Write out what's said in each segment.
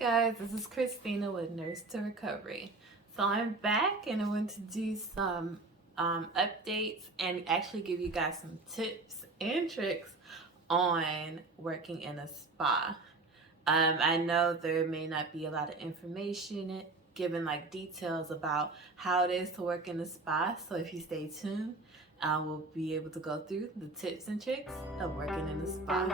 guys, this is Christina with Nurse to Recovery. So I'm back and I want to do some updates and actually give you guys some tips and tricks on working in a spa. I know there may not be a lot of information given, like details about how it is to work in a spa. So if you stay tuned, we'll be able to go through the tips and tricks of working in a spa.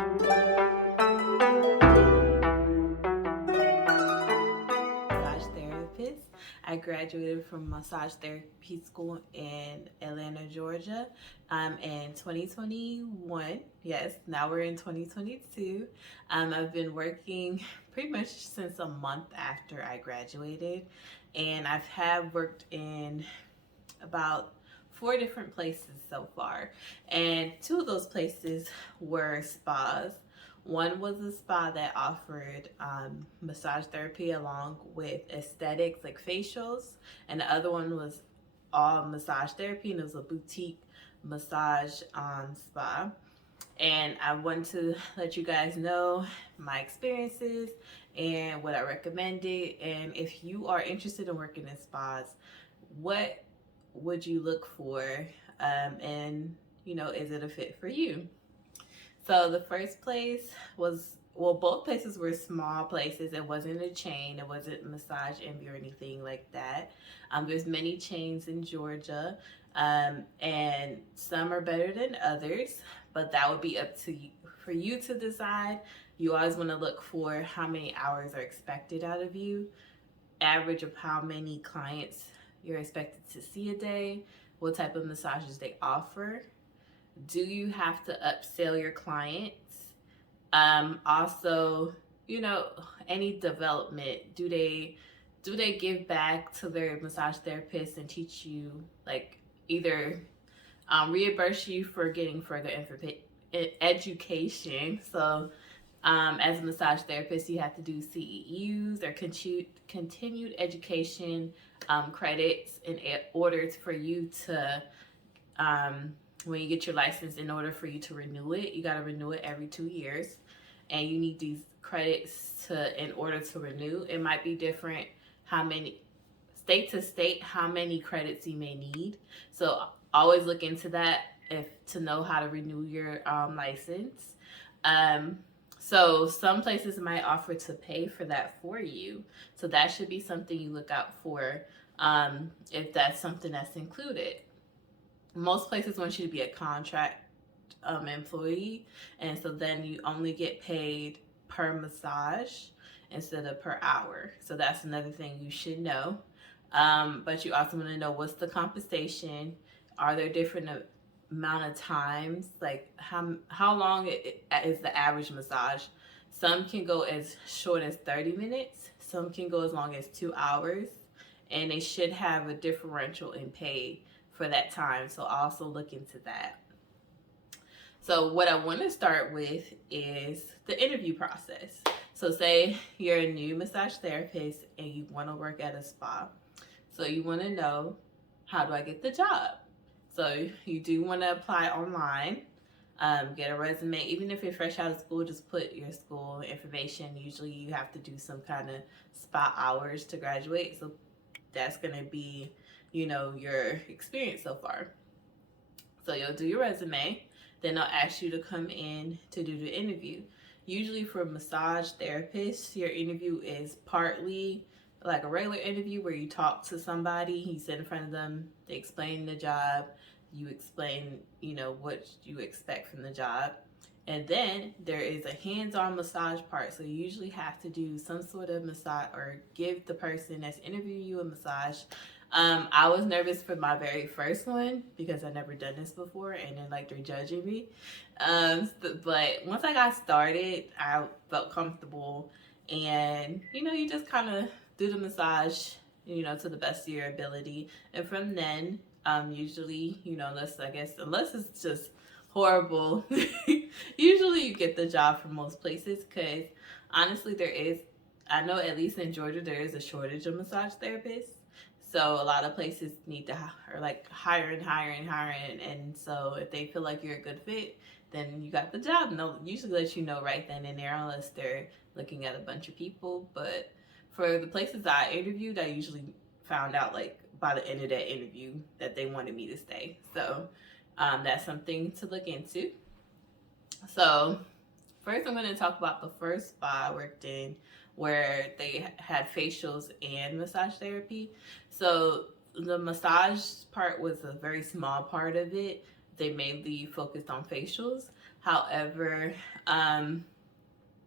Therapist. I graduated from massage therapy school in Atlanta, Georgia, in 2021. Yes, now we're in 2022. I've been working pretty much since a month after I graduated, and I've have worked in about 4 different places so far, and 2 of those places were spas. One was a spa that offered massage therapy along with aesthetics like facials, and the other one was all massage therapy, and it was a boutique massage spa. And I want to let you guys know my experiences and what I recommended. And if you are interested in working in spas, what would you look for? And is it a fit for you? So the first place was, well, both places were small places. It wasn't a chain. It wasn't Massage Envy or anything like that. There's many chains in Georgia, and some are better than others, but that would be up to you, for you to decide. You always want to look for how many hours are expected out of you, average of how many clients you're expected to see a day, what type of massages they offer. Do you have to upsell your clients? Also, any development. Do they give back to their massage therapists and teach you, like, either reimburse you for getting further education? So as a massage therapist, you have to do CEUs or continued education credits in order for you to when you get your license. In order for you to renew it, you got to renew it every 2 years, and you need these credits in order to renew. It might be different how many state to state, how many credits you may need. So always look into that to know how to renew your license. So some places might offer to pay for that for you. So that should be something you look out for if that's something that's included. Most places want you to be a contract employee, and so then you only get paid per massage instead of per hour. So that's another thing you should know. But you also want to know, what's the compensation? Are there different amount of times, like how long is the average massage? Some can go as short as 30 minutes, some can go as long as 2 hours, and they should have a differential in pay for that time. So also look into that. So what I want to start with is the interview process. So say you're a new massage therapist and you want to work at a spa. So you want to know, how do I get the job? So you do want to apply online, get a resume. Even if you're fresh out of school, just put your school information. Usually you have to do some kind of spa hours to graduate. So that's going to be, your experience so far. So you'll do your resume. Then they'll ask you to come in to do the interview. Usually for massage therapists, your interview is partly like a regular interview where you talk to somebody, you sit in front of them, they explain the job, you explain, what you expect from the job. And then there is a hands-on massage part. So you usually have to do some sort of massage or give the person that's interviewing you a massage. I was nervous for my very first one because I'd never done this before, and then they're judging me. But once I got started, I felt comfortable, and you just kind of do the massage, to the best of your ability. And from then, usually, unless it's just horrible, usually you get the job for most places, because honestly, I know at least in Georgia, there is a shortage of massage therapists. So a lot of places need to hiring. And so if they feel like you're a good fit, then you got the job. And they'll usually let you know right then and there unless they're looking at a bunch of people. But for the places I interviewed, I usually found out like by the end of that interview that they wanted me to stay. So that's something to look into. So first, I'm going to talk about the first spa I worked in where they had facials and massage therapy. So the massage part was a very small part of it. They mainly focused on facials. However, I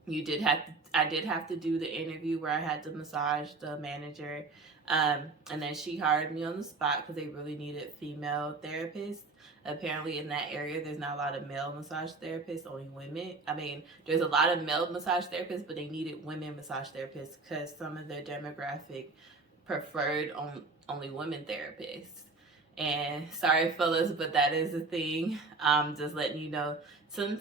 did have to do the interview where I had to massage the manager, and then she hired me on the spot because they really needed female therapists. Apparently in that area there's not a lot of male massage therapists, only women. I mean, there's a lot of male massage therapists, but they needed women massage therapists because some of their demographic preferred only women therapists. And sorry fellas, but that is a thing. Just letting you know,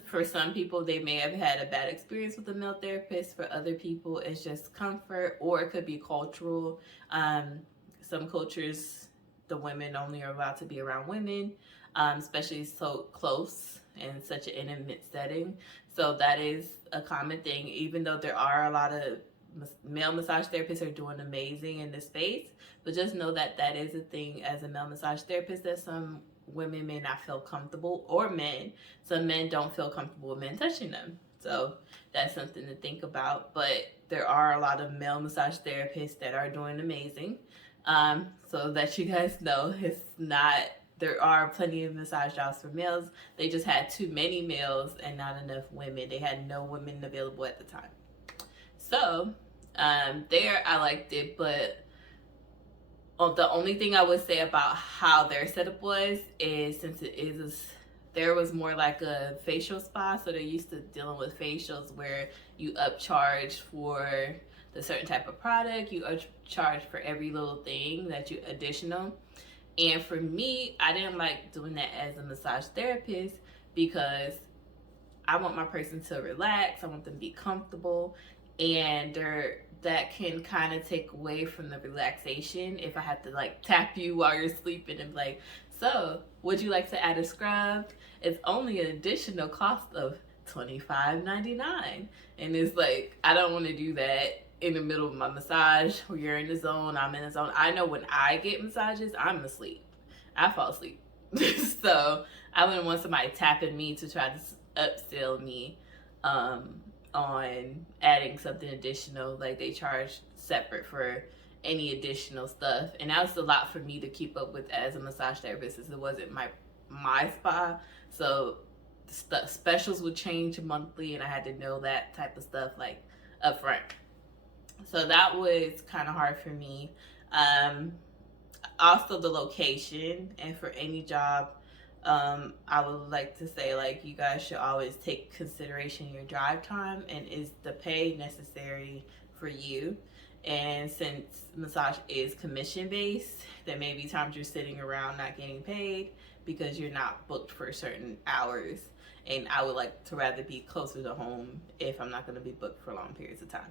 for some people they may have had a bad experience with a male therapist. For other people it's just comfort, or it could be cultural. Some cultures the women only are allowed to be around women, especially so close in such an intimate setting. So that is a common thing. Even though there are a lot of male massage therapists are doing amazing in this space, but just know that that is a thing as a male massage therapist, that some women may not feel comfortable, or men. Some men don't feel comfortable with men touching them. So that's something to think about. But there are a lot of male massage therapists that are doing amazing. So that you guys know, it's not, there are plenty of massage jobs for males. They just had too many males and not enough women. They had no women available at the time. So there I liked it, but the only thing I would say about how their setup was is, since it is there was more like a facial spa, so they're used to dealing with facials where you upcharge for the certain type of product, you upcharge for every little thing that you additional. And for me, I didn't like doing that as a massage therapist because I want my person to relax, I want them to be comfortable, and that can kind of take away from the relaxation if I have to like tap you while you're sleeping and be like, so would you like to add a scrub? It's only an additional cost of $25.99. And it's like, I don't want to do that in the middle of my massage where you're in the zone, I'm in the zone. I know when I get massages, I'm asleep. I fall asleep. So I wouldn't want somebody tapping me to try to upsell me on adding something additional. Like, they charge separate for any additional stuff, and that was a lot for me to keep up with as a massage therapist, since it wasn't my spa. So specials would change monthly, and I had to know that type of stuff like up front. So that was kind of hard for me. Also the location, and for any job, I would like to say, like, you guys should always take consideration your drive time, and is the pay necessary for you. And since massage is commission based, there may be times you're sitting around not getting paid because you're not booked for certain hours. And I would like to rather be closer to home if I'm not going to be booked for long periods of time.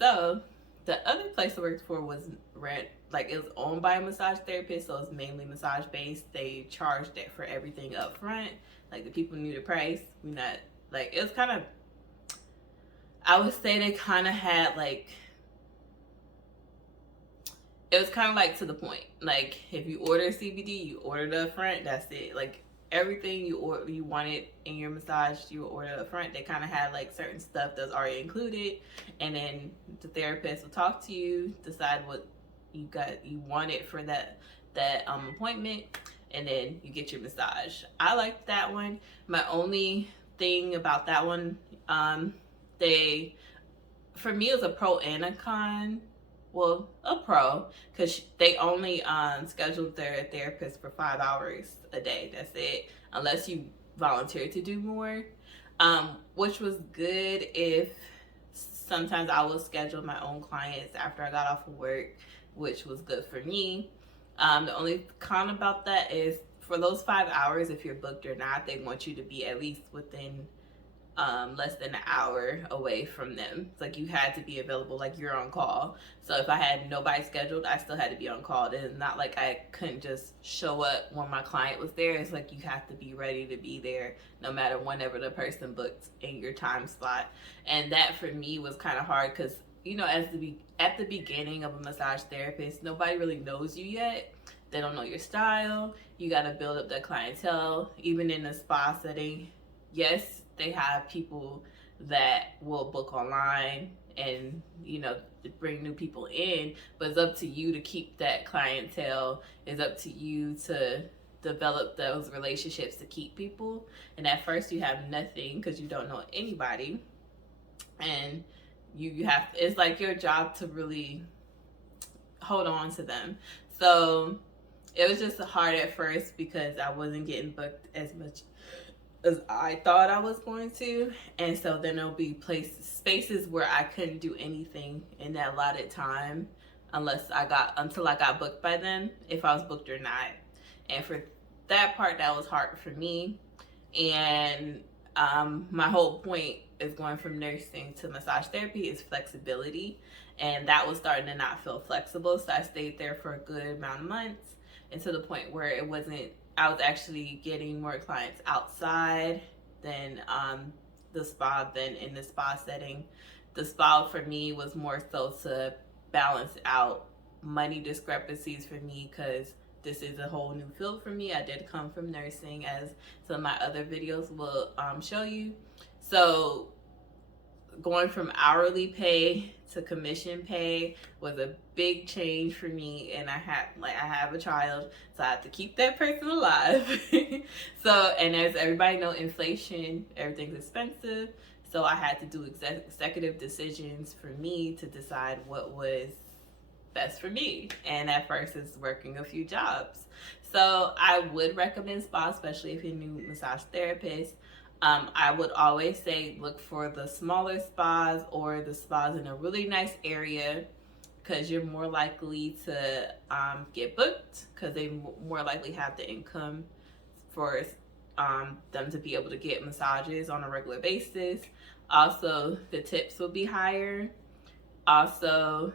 So the other place I worked for was it was owned by a massage therapist, so it's mainly massage based. They charged it for everything up front. Like, the people knew the price. We not like, it was kind of, I would say they kind of had like, it was kind of like to the point. Like, if you order CBD, you order the up front. That's it. Like, everything you wanted in your massage, you order up front. They kind of had like certain stuff that's already included, and then the therapist will talk to you, decide what you wanted for that appointment, and then you get your massage. I liked that one. My only thing about that one, for me it was a pro and a con. Well, a pro, because they only scheduled their therapist for 5 hours a day. That's it, unless you volunteer to do more, which was good if sometimes I would schedule my own clients after I got off of work, which was good for me. The only con about that is for those 5 hours, if you're booked or not, they want you to be at least within less than an hour away from them. It's like you had to be available, like you're on call. So if I had nobody scheduled, I still had to be on call. It's not like I couldn't just show up when my client was there. It's like you have to be ready to be there no matter whenever the person booked in your time slot. And that for me was kind of hard because, you know, at the beginning of a massage therapist, nobody really knows you yet. They don't know your style. You got to build up that clientele. Even in a spa setting, yes, they have people that will book online and, you know, bring new people in, but it's up to you to keep that clientele. It's up to you to develop those relationships to keep people. And at first you have nothing because you don't know anybody, and you have, it's like your job to really hold on to them. So it was just hard at first because I wasn't getting booked as much as I thought I was going to. And so then there'll be spaces where I couldn't do anything in that allotted time until I got booked by them, if I was booked or not. And for that part, that was hard for me. And my whole point is going from nursing to massage therapy is flexibility. And that was starting to not feel flexible. So I stayed there for a good amount of months, and to the point where I was actually getting more clients outside than than in the spa setting. The spa for me was more so to balance out money discrepancies for me, because this is a whole new field for me. I did come from nursing, as some of my other videos will show you. So going from hourly pay to commission pay was a big change for me. And I have a child, so I have to keep that person alive. So, and as everybody know, inflation, everything's expensive. So I had to do executive decisions for me to decide what was best for me. And at first it's working a few jobs. So I would recommend spa, especially if you're a new massage therapist. I would always say look for the smaller spas or the spas in a really nice area, because you're more likely to get booked, because they more likely have the income for them to be able to get massages on a regular basis. Also, the tips will be higher. Also,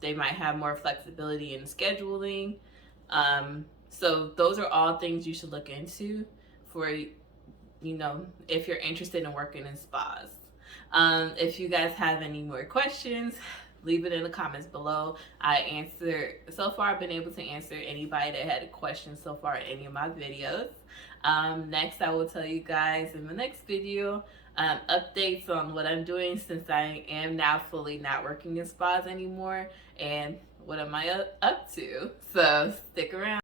they might have more flexibility in scheduling. So those are all things you should look into for, you know, if you're interested in working in spas. If you guys have any more questions, leave it in the comments below. So far I've been able to answer anybody that had a question so far in any of my videos. Next, I will tell you guys in the next video updates on what I'm doing, since I am now fully not working in spas anymore, and what am I up to. So stick around.